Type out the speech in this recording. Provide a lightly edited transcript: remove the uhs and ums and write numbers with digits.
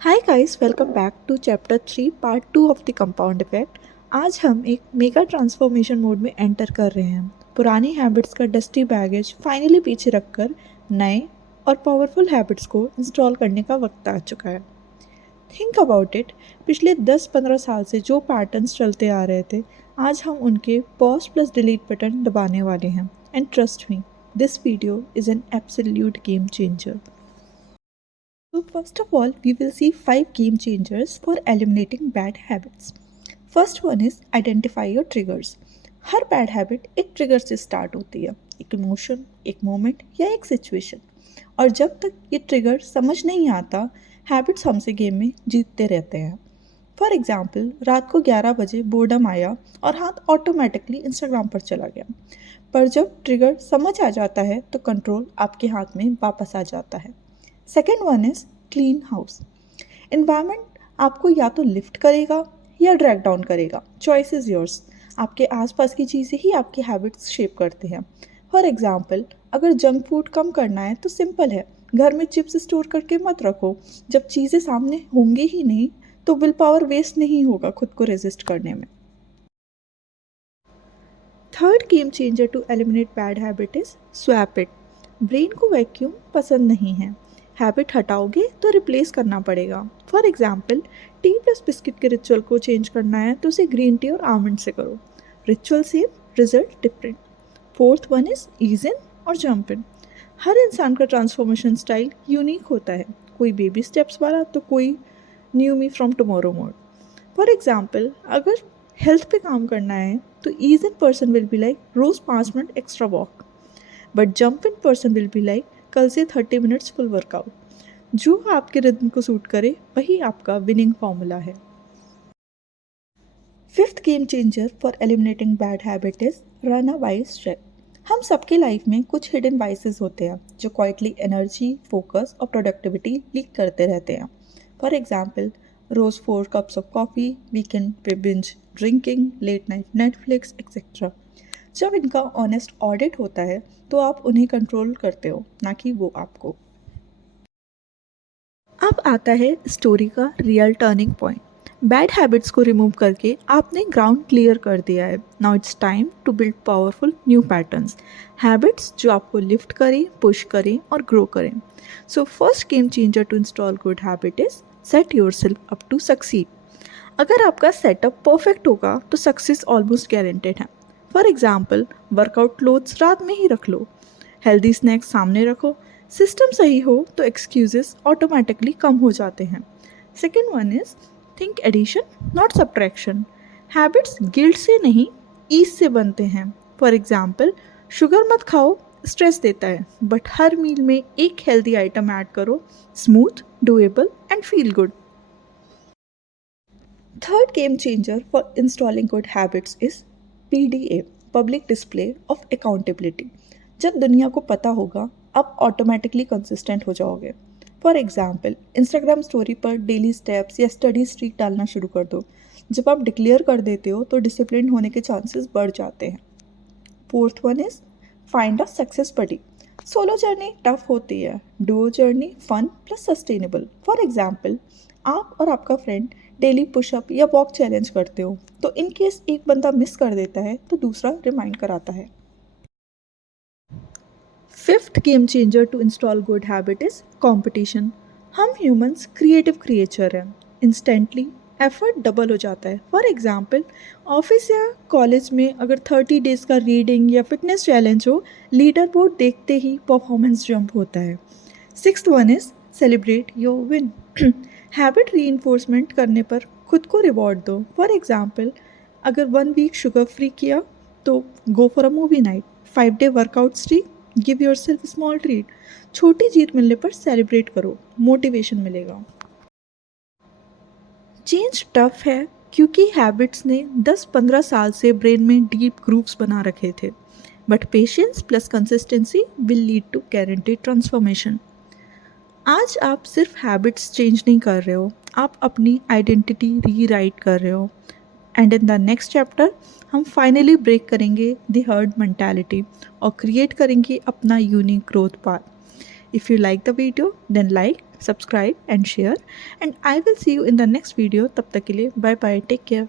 Hi guys, welcome back to chapter 3 part 2 of the compound effect. आज हम एक mega transformation mode में enter कर रहे हैं। पुरानी हैबिट्स का डस्टी बैगेज फाइनली पीछे रखकर नए और पावरफुल हैबिट्स को इंस्टॉल करने का वक्त आ चुका है। थिंक अबाउट इट, पिछले 10-15 साल से जो पैटर्न्स चलते आ रहे थे, आज हम उनके पॉज प्लस डिलीट बटन दबाने वाले हैं। And trust me, this video is an absolute game changer. So first of all, we will see 5 game changers for eliminating bad habits. First one is identify your triggers. Her bad habit एक trigger से start होती है, एक emotion, एक moment या एक situation. और जब तक ये ट्रिगर समझ नहीं आता, हैबिट्स हमसे गेम में जीतते रहते हैं। फॉर एग्जाम्पल, रात को 11 बजे बोर्डम आया और हाथ ऑटोमेटिकली इंस्टाग्राम पर चला गया। पर जब ट्रिगर समझ आ जाता है तो कंट्रोल आपके हाथ में वापस आ जाता है। Second one is clean house. Environment आपको या तो लिफ्ट करेगा या ड्रैग डाउन करेगा, चॉइस इज योर्स। आपके आसपास की चीज़ें ही आपकी हैबिट्स शेप करते हैं। फॉर एग्जाम्पल, अगर जंक फूड कम करना है तो सिंपल है, घर में चिप्स स्टोर करके मत रखो। जब चीज़ें सामने होंगी ही नहीं तो विल पावर वेस्ट नहीं होगा खुद को रेजिस्ट करने में। Third game changer to eliminate bad habit is swap it. Brain को वैक्यूम पसंद नहीं है। हैबिट हटाओगे तो रिप्लेस करना पड़ेगा। For example, tea plus biscuit के रिचुअल को चेंज करना है तो उसे ग्रीन टी और आमंड से करो। Ritual same, result different. Fourth one is ease in और जंप इन। हर इंसान का ट्रांसफॉर्मेशन स्टाइल यूनिक होता है, कोई बेबी स्टेप्स वाला तो कोई new me from tomorrow mode. For example, अगर हेल्थ पे काम करना है तो ease in person will be like रोज़ 5 minute extra walk, but jump in person will be like कल से 30 मिनट्स फुल वर्कआउट। जो आपके रिदम को सूट करे वही आपका विनिंग फॉर्मूला है। Fifth game changer for eliminating bad habit is run a wise check. हम सबके लाइफ में कुछ हिडन वाइसेस होते हैं जो क्वाइटली एनर्जी, फोकस और प्रोडक्टिविटी लीक करते रहते हैं। फॉर एग्जाम्पल, रोज 4 कप्स ऑफ कॉफ़ी, वीकेंड पे binge drinking, late night Netflix etcetera. जब इनका ऑनेस्ट ऑडिट होता है तो आप उन्हें कंट्रोल करते हो, ना कि वो आपको। अब आता है स्टोरी का real turning point. Bad habits को रिमूव करके आपने ग्राउंड क्लियर कर दिया है। Now it's time to build powerful new patterns, habits जो आपको लिफ्ट करें, पुश करें और ग्रो करें। So first game changer to install good habit is set yourself up to succeed. अगर आपका सेटअप परफेक्ट होगा तो सक्सेस ऑलमोस्ट गारंटेड है। फॉर एग्जाम्पल, वर्कआउट क्लोथ्स रात में ही रख लो, हेल्दी स्नैक्स सामने रखो। सिस्टम सही हो तो एक्सक्यूजेस ऑटोमेटिकली कम हो जाते हैं। Second one is think addition not subtraction. Habits guilt से नहीं, ईज से बनते हैं। फॉर एग्जाम्पल, शुगर मत खाओ, स्ट्रेस देता है, बट हर मील में एक हेल्दी आइटम ऐड करो, smooth, doable and feel good. Third game changer for installing good habits is PDA, Public Display of Accountability. जब दुनिया को पता होगा, आप ऑटोमेटिकली कंसिस्टेंट हो जाओगे। फॉर एग्जाम्पल, इंस्टाग्राम स्टोरी पर डेली स्टेप्स या स्टडी स्ट्रीक डालना शुरू कर दो। जब आप डिक्लेयर कर देते हो तो डिसिप्लिन होने के चांसेस बढ़ जाते हैं। Fourth one is find a success buddy. Solo journey tough होती है, duo journey fun plus sustainable. For example, आप और आपका फ्रेंड डेली पुशअप या वॉक चैलेंज करते हो, तो इन केस एक बंदा मिस कर देता है तो दूसरा रिमाइंड कराता है। Fifth game changer to install good habit is competition. हम ह्यूमंस क्रिएटिव क्रिएचर हैं, इंस्टेंटली एफर्ट डबल हो जाता है। फॉर एग्जाम्पल, ऑफिस या कॉलेज में अगर 30 डेज का रीडिंग या फिटनेस चैलेंज हो, लीडर बोर्ड देखते ही परफॉर्मेंस जंप होता है। Sixth one is celebrate your win. Habit reinforcement करने पर खुद को रिवॉर्ड दो। फॉर एग्जाम्पल, अगर 1 वीक शुगर फ्री किया तो go for a movie night. 5 day workout streak, give your self small treat. छोटी जीत मिलने पर सेलिब्रेट करो, मोटिवेशन मिलेगा। चेंज टफ है क्योंकि हैबिट्स ने 10-15 साल से ब्रेन में डीप ग्रूव्स बना रखे थे, but patience plus consistency will lead to guaranteed transformation. आज आप सिर्फ हैबिट्स चेंज नहीं कर रहे हो, आप अपनी आइडेंटिटी रीराइट कर रहे हो। And in the next chapter हम फाइनली ब्रेक करेंगे द हर्ड मेंटालिटी और क्रिएट करेंगे अपना unique growth path. If you like the video then like, subscribe and share and I will see you in the next video. तब तक के लिए bye bye, take care.